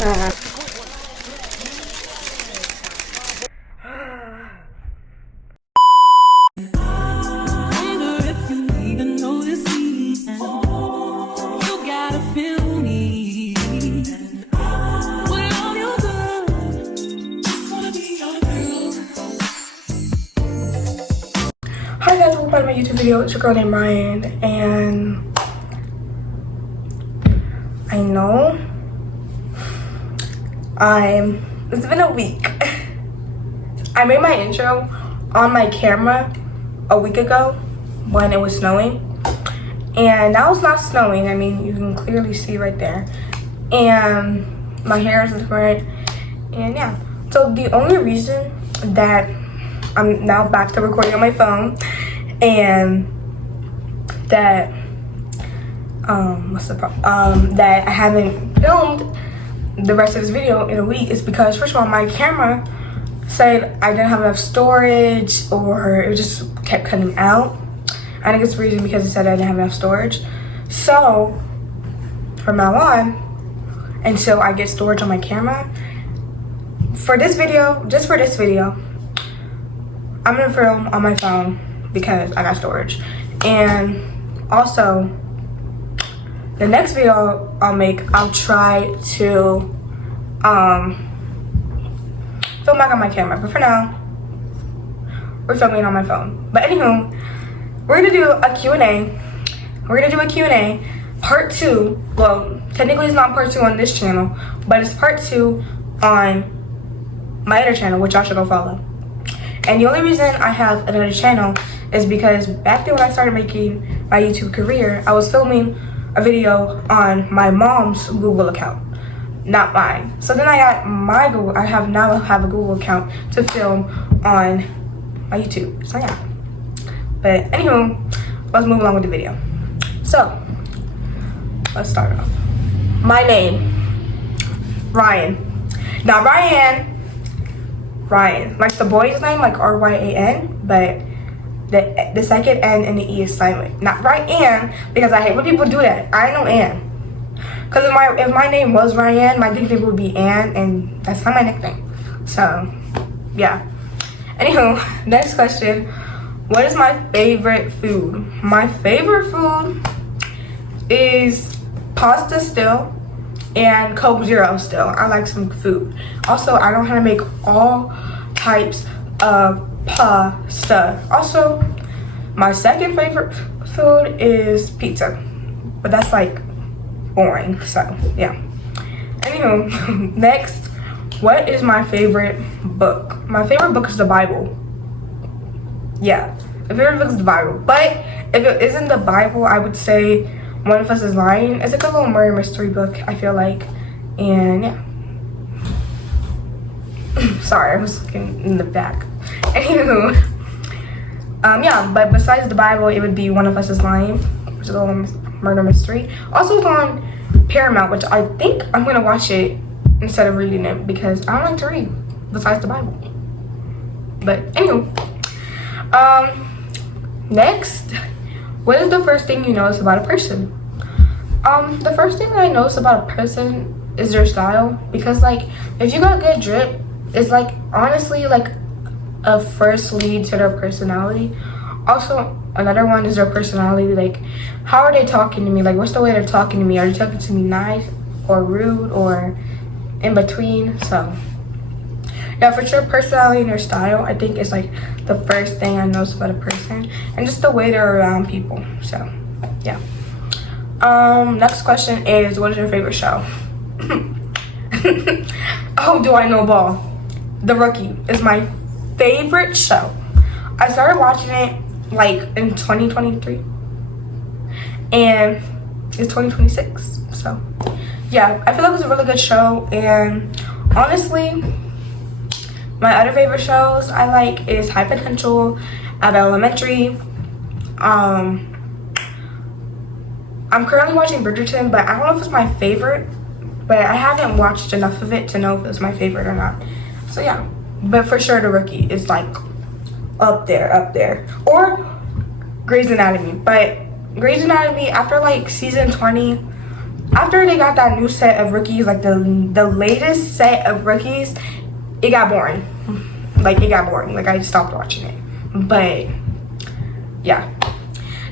Hi guys, welcome back to my YouTube video. It's your girl named Ryan, and I know it's been a week. I made my intro on my camera a week ago when it was snowing, and now it's not snowing. I mean, you can clearly see right there, and my hair is different, and yeah. So the only reason that I'm now back to recording on my phone and that that I haven't filmed the rest of this video in a week is because, first of all, my camera said I didn't have enough storage, or it just kept cutting out. I think it's the reason because it said I didn't have enough storage. So from now on, until I get storage on my camera, for this video, just for this video, I'm gonna film on my phone because I got storage. And also, the next video I'll make, I'll try to film back on my camera. But for now, we're filming on my phone. But anywho, we're gonna do a Q&A. We're gonna do a Q&A part 2. Well, technically it's not part 2 on this channel, but it's part 2 on my other channel, which y'all should go follow. And the only reason I have another channel is because back then when I started making my YouTube career, I was filming a video on my mom's Google account, not mine. So then I got my Google, I now have a Google account to film on my YouTube. So yeah. But anywho, let's move along with the video. So, let's start off. My name, Ryan. Not Ryan, like the boy's name, like R-Y-A-N, but the second N and the E is silent. Not Ryan, because I hate when people do that. I know Ann. Because if my name was Ryan, my nickname would be Ann, and that's not my nickname. So, yeah. Anywho, next question. What is my favorite food? My favorite food is pasta still, and Coke Zero still. I like some food. Also, I know how to make all types of pasta. Also, my second favorite food is pizza, but that's like boring, so yeah. Anywho, next, what is my favorite book? My favorite book is the Bible. Yeah, my favorite book is the Bible, but if it isn't the Bible, I would say One of Us is Lying. It's like a little murder mystery book, I feel like. And yeah. Sorry, I was looking in the back. Anywho, yeah, but besides the Bible, it would be One of Us is Lying, which is a little murder mystery. Also, it's on Paramount, which I think I'm gonna watch it instead of reading it because I don't like to read besides the Bible. But anywho, next, what is the first thing you notice about a person? The first thing that I notice about a person is their style, because like if you got good drip, it's like honestly like a first lead to their personality. Also, another one is their personality. Like, how are they talking to me? Like, what's the way they're talking to me? Are they talking to me nice or rude or in between? So yeah, for sure, personality and their style, I think, is like the first thing I notice about a person, and just the way they're around people. So yeah. Next question is, what is your favorite show? Oh, do I know ball? The Rookie is my favorite show. I started watching it like in 2023, and it's 2026. So yeah, I feel like it's a really good show. And honestly, my other favorite shows I like is High Potential, Abbott Elementary. I'm currently watching Bridgerton, but I don't know if it's my favorite, but I haven't watched enough of it to know if it's my favorite or not. So yeah, but for sure The Rookie is like up there. Or Grey's Anatomy, but Grey's Anatomy, after like season 20, after they got that new set of rookies, like the latest set of rookies, it got boring. Like, it got boring. Like, I stopped watching it. But yeah,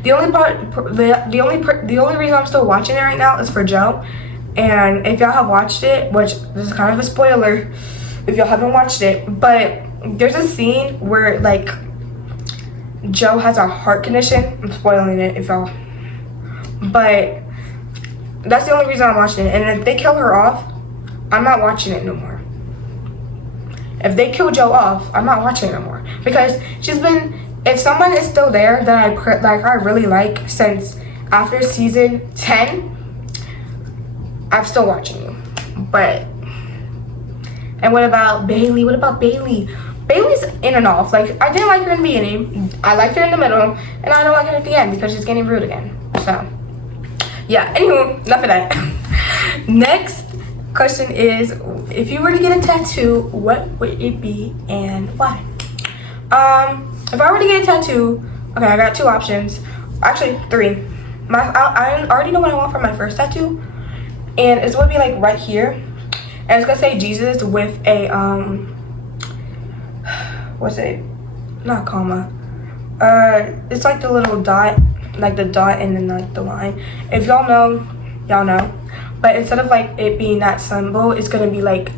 the only reason I'm still watching it right now is for Joe. And if y'all have watched it, which this is kind of a spoiler if y'all haven't watched it, but there's a scene where like Joe has a heart condition. I'm spoiling it if y'all, but that's the only reason I'm watching it. And if they kill her off, I'm not watching it no more. If they kill Joe off, I'm not watching it no more, because she's been, if someone is still there that I really like since after season 10, I'm still watching you. But, and what about Bailey? What about Bailey? Bailey's in and off. Like, I didn't like her in the beginning, I liked her in the middle, and I don't like her at the end because she's getting rude again. So yeah, anywho, enough of that. Next question is, if you were to get a tattoo, what would it be and why? If I were to get a tattoo, okay, I got two options. Actually, three. I already know what I want for my first tattoo, and it's gonna be like right here, and it's gonna say Jesus with a what's it? Not comma. It's like the little dot, like the dot and then like the line. If y'all know, y'all know. But instead of like it being that symbol, it's gonna be like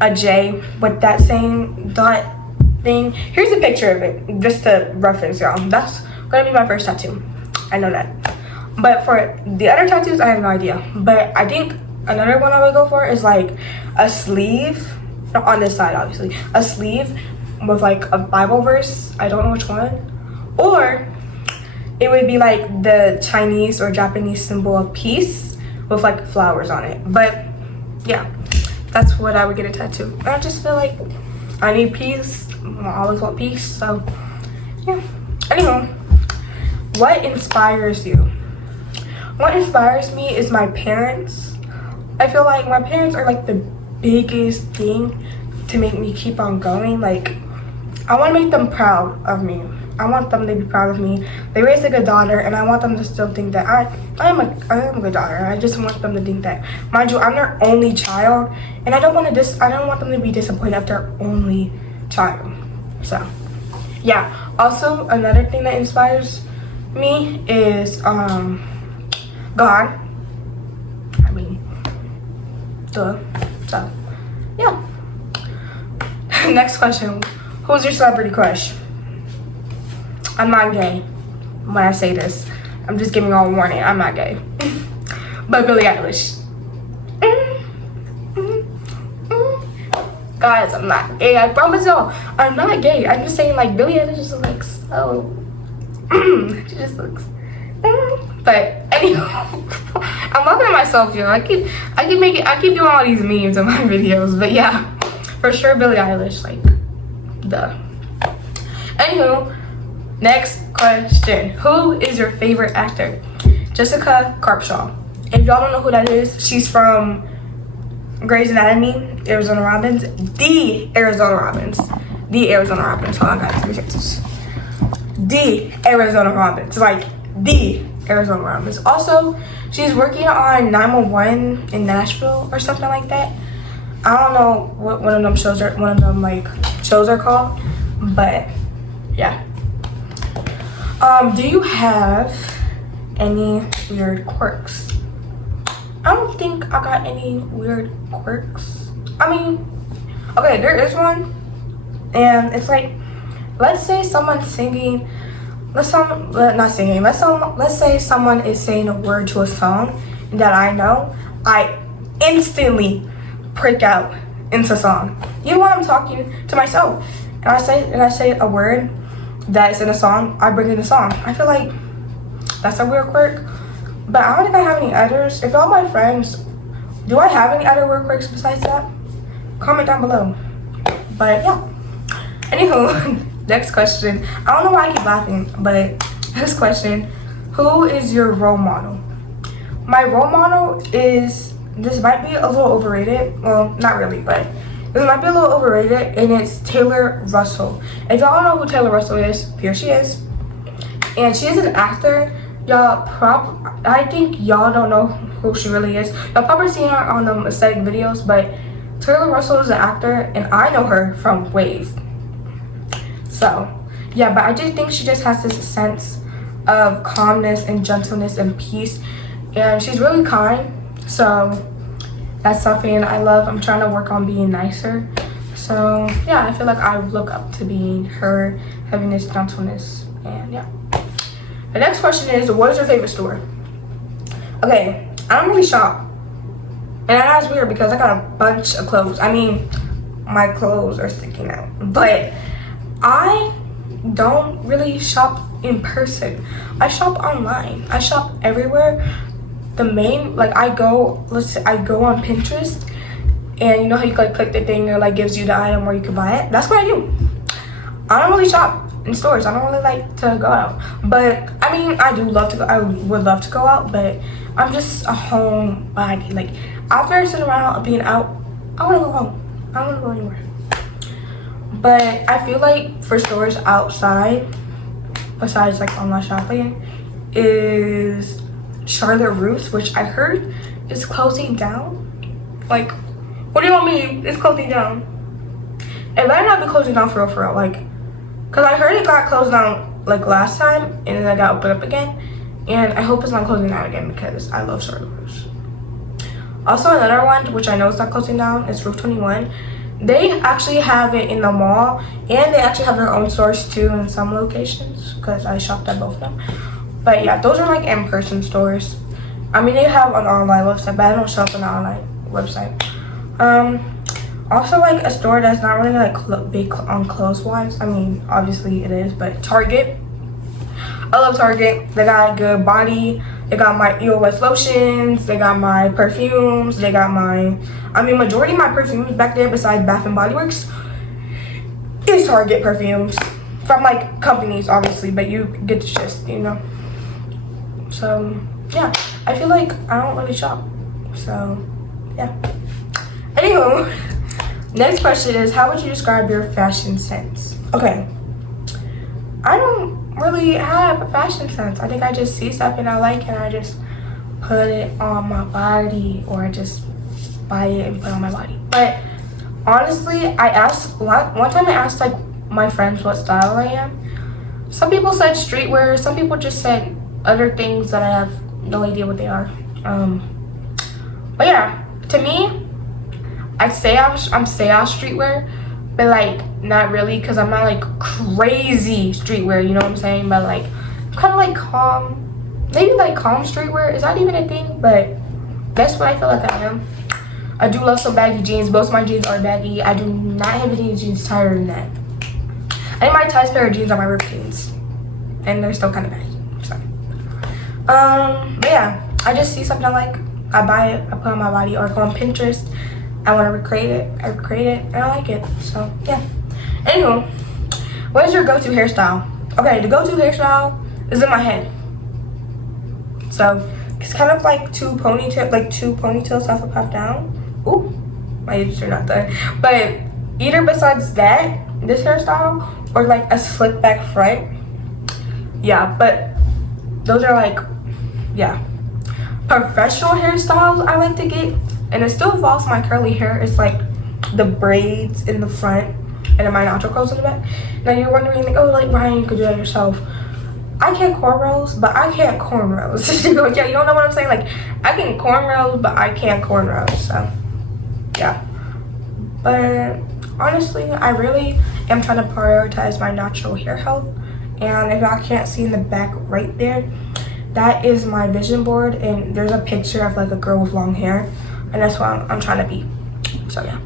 a J with that same dot thing. Here's a picture of it, just to reference y'all. That's gonna be my first tattoo. I know that. But for the other tattoos, I have no idea. But I think another one I would go for is like a sleeve, not on this side obviously, a sleeve with like a Bible verse. I don't know which one. Or it would be like the Chinese or Japanese symbol of peace with like flowers on it. But yeah, that's what I would get a tattoo. I just feel like I need peace. I always want peace. So yeah. Anyway, what inspires you? What inspires me is my parents. I feel like my parents are like the biggest thing to make me keep on going. Like, I want to make them proud of me. I want them to be proud of me. They raised a good daughter, and I want them to still think that I am a good daughter. I just want them to think that. Mind you, I'm their only child, and I don't want them to be disappointed if their only child. So yeah. Also, another thing that inspires me is God. I mean, duh. So yeah. Next question. Who's your celebrity crush? I'm not gay when I say this. I'm just giving y'all a warning. I'm not gay. But Billie Eilish. Guys, I'm not gay. I promise y'all, I'm not gay. I'm just saying, like, Billie Eilish just looks so. She just looks. But anyway, I'm laughing at myself, yo. I keep doing all these memes in my videos. But yeah, for sure, Billie Eilish, like, duh. Anywho, next question. Who is your favorite actor? Jessica Carpshaw. If y'all don't know who that is, she's from Grey's Anatomy, Arizona Robbins. The Arizona Robbins. Hold on, guys. Let me fix this. The Arizona Robbins. Like, the Arizona Robbins. Also, she's working on 911 in Nashville or something like that. I don't know what one of them shows are called, but yeah. Do you have any weird quirks? I don't think I got any weird quirks. I mean, okay, there is one, and it's like, let's say someone's singing, let's say someone is saying a word to a song that I know, I instantly break out into song. Even when I'm talking to myself, and I say a word that's in a song, I bring in a song. I feel like that's a weird quirk. But I don't think I have any others. If y'all my friends, do I have any other weird quirks besides that? Comment down below. But yeah. Anywho, next question. I don't know why I keep laughing, but this question. Who is your role model? My role model is, this might be a little overrated. Well, not really, but this might be a little overrated, and it's Taylor Russell. If y'all don't know who Taylor Russell is, here she is. And she is an actor. I think y'all don't know who she really is. Y'all probably seen her on the aesthetic videos, but Taylor Russell is an actor, and I know her from Wave. So yeah, but I do think she just has this sense of calmness and gentleness and peace, and she's really kind. So that's something I love. I'm trying to work on being nicer. So yeah, I feel like I look up to being her, having this gentleness. And yeah, the next question is, what is your favorite store? Okay, I don't really shop, and that's weird because I got a bunch of clothes. I mean, my clothes are sticking out, but I don't really shop in person. I shop online. I shop everywhere. The main, like, I go on Pinterest, and you know how you like click the thing that like gives you the item where you can buy it? That's what I do. I don't really shop in stores. I don't really like to go out, but I mean, I would love to go out, but I'm just a homebody. Like, after I sit around being out, I want to go home. I don't want to go anywhere. But I feel like for stores outside, besides like online shopping, is Charlotte Russe, which I heard is closing down. Like, what do you want me? It's closing down. It might not be closing down for real, like, cause I heard it got closed down like last time, and then it got opened up again. And I hope it's not closing down again because I love Charlotte Russe. Also, another one which I know is not closing down is Roof 21. They actually have it in the mall, and they actually have their own stores too in some locations because I shopped at both of them. But yeah, those are like in-person stores. I mean, they have an online website, but I don't shop on an online website. Also, like, a store that's not really like big on clothes wise. I mean, obviously it is, but Target. I love Target. They got a good body. They got my EOS lotions. They got my perfumes. They got my, I mean, majority of my perfumes back there besides Bath and Body Works is Target perfumes. From like companies, obviously, but you get the gist, you know. So yeah, I feel like I don't really shop. So yeah. Anywho, next question is, how would you describe your fashion sense? Okay, I don't really have a fashion sense. I think I just see something I like and I just put it on my body, or I just buy it and put it on my body. But honestly, one time I asked like my friends what style I am. Some people said streetwear, some people just said other things that I have no idea what they are. But yeah, to me, I'm streetwear, but like not really, because I'm not like crazy streetwear, you know what I'm saying? But like kind of like calm, maybe like calm streetwear. Is that even a thing? But that's what I feel like I am. I do love some baggy jeans. Most of my jeans are baggy. I do not have any jeans tighter than that. I think my tightest pair of jeans are my ripped jeans, and they're still kind of baggy. So but yeah, I just see something I like, I buy it, I put it on my body, or go on Pinterest, I want to recreate it, and I like it. So yeah. Anywho, what is your go-to hairstyle? Okay, the go-to hairstyle is in my head. So it's kind of like two ponytails half up, half down. Ooh, my edges are not done. But either besides that, this hairstyle, or like a slick back front. Yeah, but those are like, yeah. Professional hairstyles I like to get, and it still involves my curly hair. It's like the braids in the front and then my natural curls in the back. Now you're wondering like, oh, like Ryan, you could do that yourself. I can't cornrows, but I can't cornrows. Yeah, you don't know what I'm saying? Like, I can cornrows, but I can't cornrows. So yeah. But honestly, I really am trying to prioritize my natural hair health. And if I can't see in the back right there, that is my vision board, and there's a picture of like a girl with long hair, and that's what I'm trying to be. So yeah.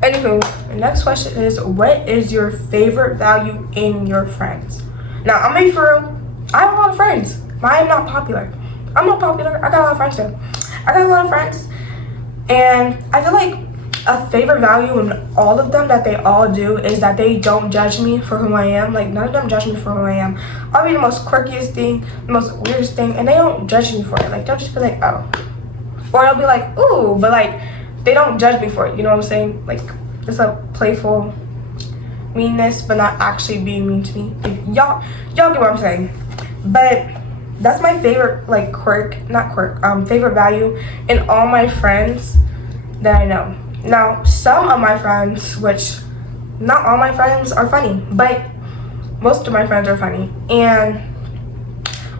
Anywho, the next question is, what is your favorite value in your friends? Now, I'm being for real, I have a lot of friends, but I am not popular. I'm not popular. I got a lot of friends too. I got a lot of friends, and I feel like a favorite value in all of them that they all do is that they don't judge me for who I am. Like, none of them judge me for who I am. I'll be the most quirkiest thing, the most weirdest thing, and they don't judge me for it. Like, they'll just be like, oh. Or they'll be like, ooh, but like, they don't judge me for it. You know what I'm saying? Like, it's a playful meanness, but not actually being mean to me. Y'all get what I'm saying. But That's my favorite, like, favorite value in all my friends that I know. Now, some of my friends, which not all my friends are funny, but most of my friends are funny. And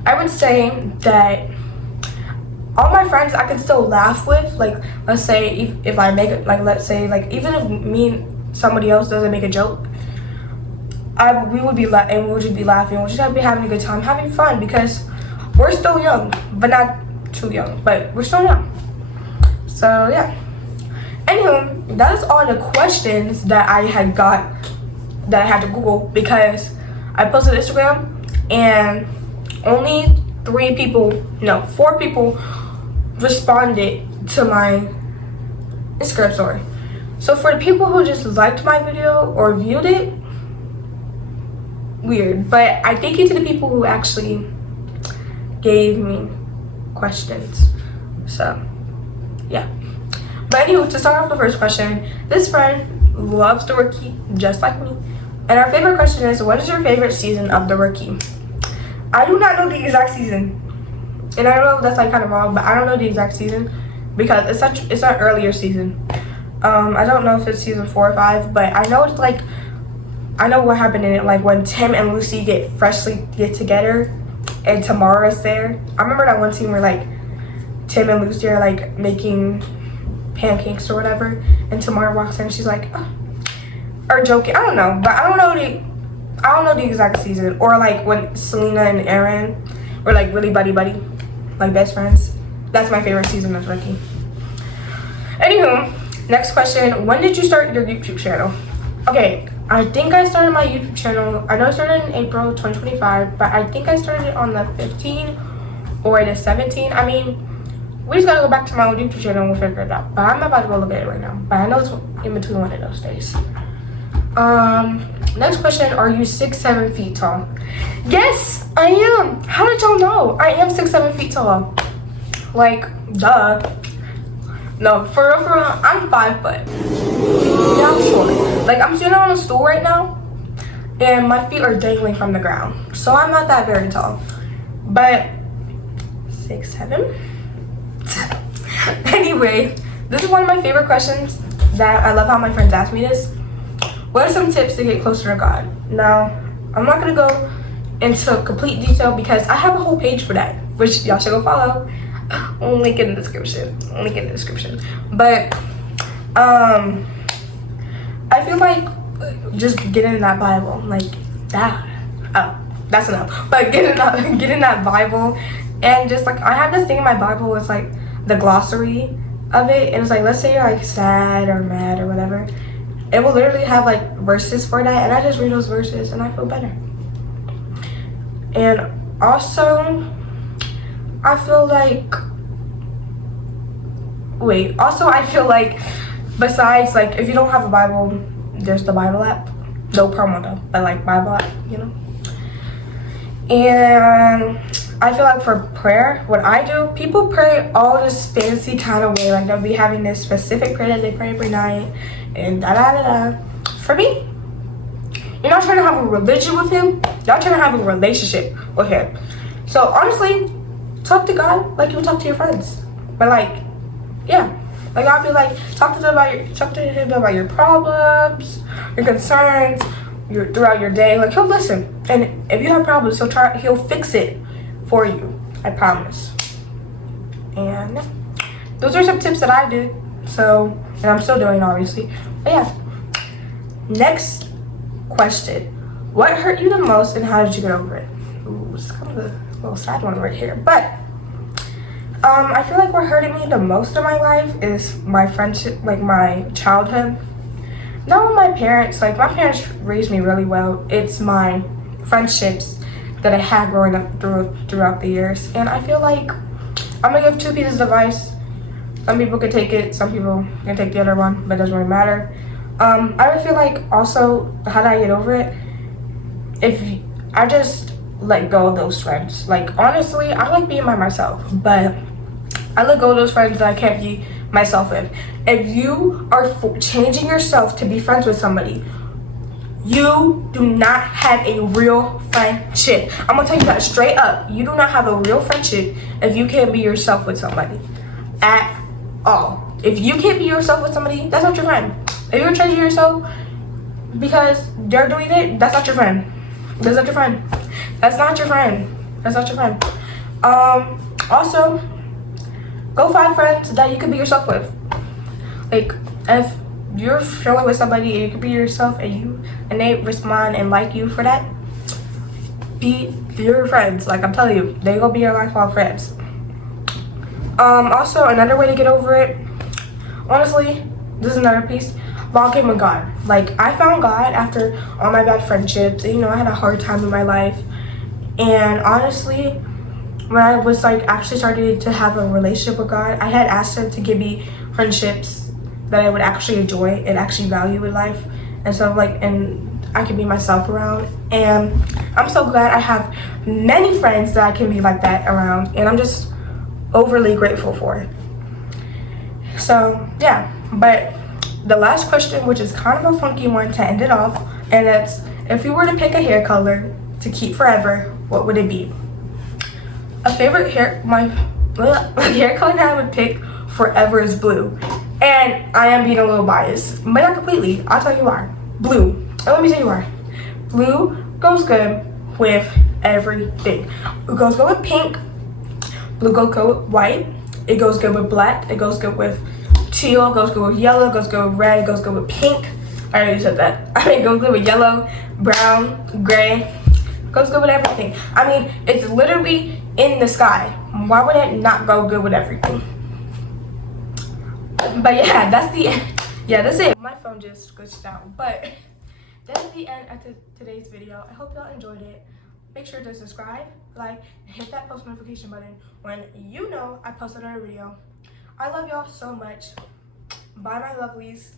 I would say that all my friends I can still laugh with. Like, let's say if I make it, like, let's say, like, even if me and somebody else doesn't make a joke, we would just be laughing. We'll just be having a good time, having fun, because we're still young, but not too young, but we're still young. So yeah. Anywho, that is all the questions that I had to Google, because I posted Instagram and only 4 people responded to my Instagram story. So for the people who just liked my video or viewed it, weird. But I thank you to the people who actually gave me questions. So yeah. But anyway, to start off the first question, this friend loves The Rookie just like me. And our favorite question is, what is your favorite season of The Rookie? I do not know the exact season. And I don't know if that's like kind of wrong, but I don't know the exact season because it's an earlier season. I don't know if it's season 4 or 5, but I know it's like, I know what happened in it, like when Tim and Lucy get together and Tamara's there. I remember that one scene where like Tim and Lucy are like making pancakes or whatever, and Tamara walks in and she's like, oh, or joking. I don't know, but I don't know the exact season. Or like when Selena and Aaron were like really buddy, like best friends. That's my favorite season of Rookie. Anywho, next question: when did you start your YouTube channel? Okay, I think I started my YouTube channel. I know I started in April 2025, but I think I started it on the 15th or the 17th. I mean, we just gotta go back to my old YouTube channel and we'll figure it out. But I'm not about to go look at it right now. But I know it's in between one of those days. Next question: are you 6'7" feet tall? Yes, I am. How did y'all know? I am 6'7" feet tall. Like, duh. No, for real, I'm 5 foot. Yeah, I'm short. Like, I'm sitting on a stool right now, and my feet are dangling from the ground. So I'm not that very tall. But 6'7". Anyway, this is one of my favorite questions that I love how my friends ask me this. What are some tips to get closer to God? Now, I'm not gonna go into complete detail because I have a whole page for that, which y'all should go follow. Link in the description. But I feel like just getting that Bible, like that. Oh, that's enough. But getting that Bible, and just like, I have this thing in my Bible. It's like the glossary of it, and it's like, let's say you're like sad or mad or whatever, it will literally have like verses for that, and I just read those verses and I feel better. And also I feel like besides, like, if you don't have a Bible, there's the Bible app. No promo though, but like Bible app, you know. And I feel like for prayer, what I do, people pray all this fancy kind of way. Like, they'll be having this specific prayer that they pray every night and da-da-da-da. For me, you're not trying to have a religion with him. You're trying to have a relationship with him. So honestly, talk to God like you would talk to your friends. But like, yeah. Like, I'll be like, talk to him about your problems, your concerns, throughout your day. Like, he'll listen. And if you have problems, he'll fix it for you. I promise. And yeah, those are some tips that I did. So, and I'm still doing, obviously. But yeah. Next question: what hurt you the most and how did you get over it? Ooh, it's kind of a little sad one right here. But I feel like what hurted me the most in my life is my friendship, like my childhood. Not with my parents. Like, my parents raised me really well. It's my friendships that I had growing up throughout the years. And I feel like I'm gonna give 2 pieces of advice. Some people can take it, some people can take the other one, but it doesn't really matter. I feel like also, how did I get over it? If I just let go of those friends. Like, honestly, I like being by myself, but I let go of those friends that I can't be myself with. If you are changing yourself to be friends with somebody, You do not have a real friendship. I'm gonna tell you that straight up. You do not have a real friendship if you can't be yourself with somebody at all. If you can't be yourself with somebody, that's not your friend. If you're changing yourself because they're doing it, that's not your friend. That's not your friend. That's not your friend. That's not your friend. Also, go find friends that you can be yourself with. Like, if you're chilling with somebody and you can be yourself and they respond and like you for that, be your friends. Like, I'm telling you, they gonna be your lifelong friends. Also, another way to get over it, honestly, this is another piece, walking with God. Like, I found God after all my bad friendships. You know, I had a hard time in my life, and honestly, when I was like actually started to have a relationship with God, I had asked him to give me friendships that I would actually enjoy and actually value in life, and so and I can be myself around. And I'm so glad I have many friends that I can be like that around, and I'm just overly grateful for it. So yeah, but the last question, which is kind of a funky one to end it off, and it's, if you were to pick a hair color to keep forever, what would it be? A favorite hair color that I would pick forever is blue. And I am being a little biased, but not completely. I'll tell you why. Blue. And let me tell you why. Blue goes good with everything. It goes good with pink. Blue goes good with white. It goes good with black. It goes good with teal. It goes good with yellow. It goes good with red. It goes good with pink. I already said that. I mean, it goes good with yellow, brown, gray. It goes good with everything. I mean, it's literally in the sky. Why would it not go good with everything? But yeah, that's the end. Yeah, that's it. My phone just glitched out. But that's the end of today's video. I hope y'all enjoyed it. Make sure to subscribe, like, and hit that post notification button when you know I post another video. I love y'all so much. Bye, my lovelies.